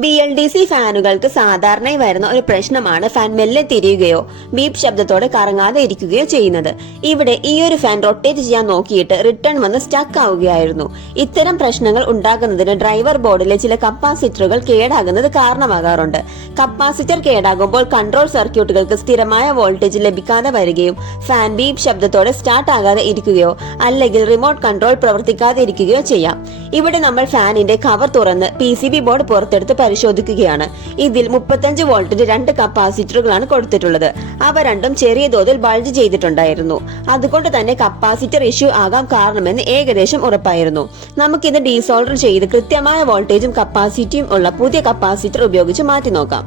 BLDC ഫാനുകൾക്ക് സാധാരണയായി വരുന്ന ഒരു പ്രശ്നമാണ് ഫാൻ മെല്ലെ തിരിയുകയോ ബീപ് ശബ്ദത്തോടെ കറങ്ങാതെ ഇരിക്കുകയോ ചെയ്യുന്നത്. ഇവിടെ ഈ ഒരു ഫാൻ റൊട്ടേറ്റ് ചെയ്യാൻ നോക്കിയിട്ട് റിട്ടേൺ വന്ന് സ്റ്റക്ക് ആവുകയായിരുന്നു. ഇത്തരം പ്രശ്നങ്ങൾ ഉണ്ടാകുന്നതിന് ഡ്രൈവർ ബോർഡിലെ ചില കപ്പാസിറ്ററുകൾ കേടാകുന്നത് കാരണമാകാറുണ്ട്. കപ്പാസിറ്റർ കേടാകുമ്പോൾ കൺട്രോൾ സർക്യൂട്ടുകൾക്ക് സ്ഥിരമായ വോൾട്ടേജ് ലഭിക്കാതെ വരികയും ഫാൻ ബീപ് ശബ്ദത്തോടെ സ്റ്റാർട്ട് ആകാതെ ഇരിക്കുകയോ അല്ലെങ്കിൽ റിമോട്ട് കൺട്രോൾ പ്രവർത്തിക്കാതെ ഇരിക്കുകയോ ചെയ്യാം. ഇവിടെ നമ്മൾ ഫാനിന്റെ കവർ തുറന്ന് PCB ബോർഡ് പുറത്തെടുത്ത് പരിശോധിക്കുകയാണ്. ഇതിൽ 35 വോൾട്ടിന്റെ 2 കപ്പാസിറ്ററുകളാണ് കൊടുത്തിട്ടുള്ളത്. അവ രണ്ടും ചെറിയ തോതിൽ ബൾജ് ചെയ്തിട്ടുണ്ടായിരുന്നു. അതുകൊണ്ട് തന്നെ കപ്പാസിറ്റർ ഇഷ്യൂ ആകാൻ കാരണമെന്ന് ഏകദേശം ഉറപ്പായിരുന്നു. നമുക്കിത് ഡീസോൾഡർ ചെയ്ത് കൃത്യമായ വോൾട്ടേജും കപ്പാസിറ്റിയും ഉള്ള പുതിയ കപ്പാസിറ്റർ ഉപയോഗിച്ച് മാറ്റി നോക്കാം.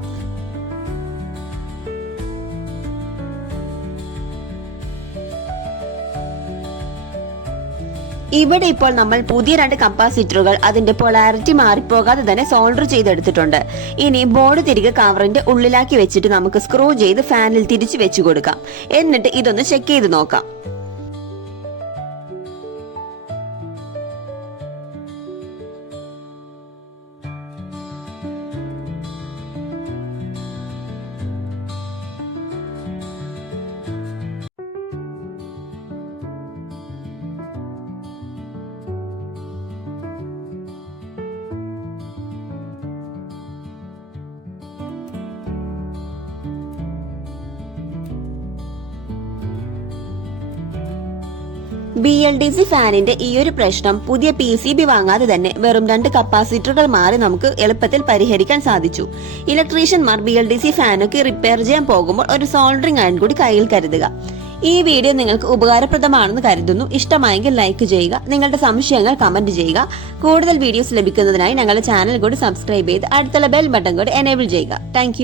ഇവിടെ ഇപ്പോൾ നമ്മൾ പുതിയ 2 കപ്പാസിറ്ററുകൾ അതിന്റെ പൊളാരിറ്റി മാറിപ്പോകാതെ തന്നെ സോൾഡർ ചെയ്തെടുത്തിട്ടുണ്ട്. ഇനി ബോർഡ് തിരികെ കവറിന്റെ ഉള്ളിലാക്കി വെച്ചിട്ട് നമുക്ക് സ്ക്രൂ ചെയ്ത് ഫാനിൽ തിരിച്ചു വെച്ചു കൊടുക്കാം. എന്നിട്ട് ഇതൊന്ന് ചെക്ക് ചെയ്ത് നോക്കാം. BLDC ഫാനിന്റെ ഈ ഒരു പ്രശ്നം പുതിയ PCB വാങ്ങാതെ തന്നെ വെറും 2 കപ്പാസിറ്ററുകൾ മാറി നമുക്ക് എളുപ്പത്തിൽ പരിഹരിക്കാൻ സാധിച്ചു. ഇലക്ട്രീഷ്യന്മാർ BLDC ഫാനൊക്കെ റിപ്പയർ ചെയ്യാൻ പോകുമ്പോൾ ഒരു സോൾഡറിംഗ് അയൺ കൂടി കയ്യിൽ കരുതുക. ഈ വീഡിയോ നിങ്ങൾക്ക് ഉപകാരപ്രദമാണെന്ന് കരുതുന്നു. ഇഷ്ടമായെങ്കിൽ ലൈക്ക് ചെയ്യുക, നിങ്ങളുടെ സംശയങ്ങൾ കമന്റ് ചെയ്യുക. കൂടുതൽ വീഡിയോസ് ലഭിക്കുന്നതിനായി ഞങ്ങളുടെ ചാനൽ കൂടി സബ്സ്ക്രൈബ് ചെയ്ത് അടുത്തുള്ള ബെൽ ബട്ടൺ കൂടി എനേബിൾ ചെയ്യുക. താങ്ക്